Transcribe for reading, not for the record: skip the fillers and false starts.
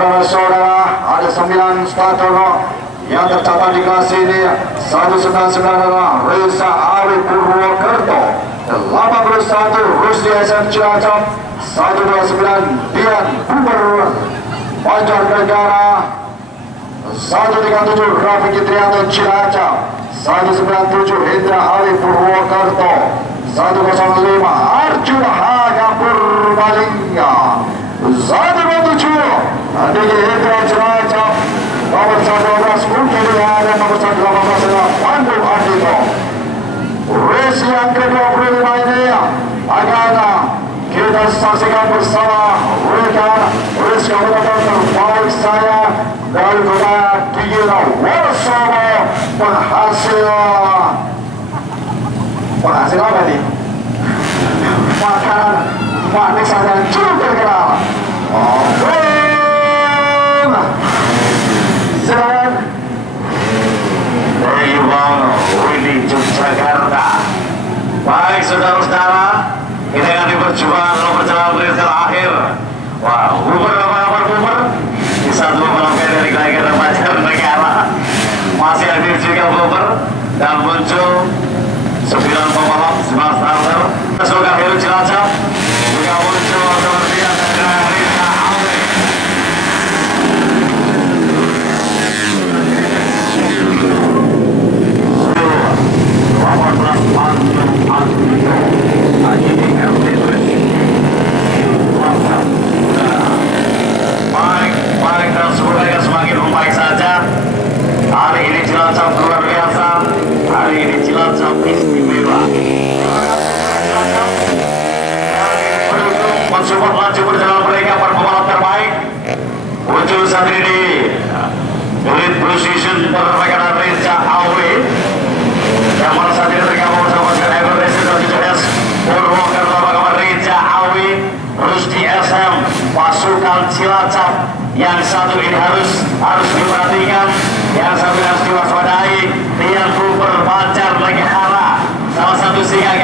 Saudara-saudara, ada 9 starter yang tercatat di kelas ini. 199 adalah Reza Arif Purwokerto, 81 Rusdi SM Cilacap, 129 Dian Buber Banjarnegara, 137 Rafiq Trianto Cilacap, 197 Hendra Arif Purwokerto, 105 Arjuna Haga Purbalingga, 127 Andiki Hendra Cilacap, nomor 11 Mungkinia dan nomor 18 adalah Bandung Andiko. Race yang ke-25 ini akan kita saksikan bersama rekan race kompetitor terbaik saya dari kota Tigila Wonosobo, penghasil apa nih? Makanan manis yang cukup terkenal. Silakan. Dari Bang Willy Yogyakarta. Baik saudara-saudara, kita akan diperjuangkan dalam perjalanan race terakhir. Wah, Buber apa kabar Buber? Di satu pembalap dari Kedasyatan Banjarnegara. Masih hadir juga Buber dan muncul 9 pembalap 9 starter. Semoga Heru Cilacap juga muncul seperti yang dari Awe. Baik dan semoga semakin membaik saja. Hari ini Cilacap luar biasa. Hari ini Cilacap istimewa. Mensupport laju perjalanan mereka para pembalap terbaik. Muncul saat ini lead position perrekan Reza Awe yang mana saat ini tergabung bersama dengan Ever Racer dan JS Purwokerto bersama Reza Awe, Rusdi SM, pasukan Cilacap. Yang satu ini harus diperhatikan, yang satu harus diwaspadai. Dian Buber Banjarnegara, salah satu singa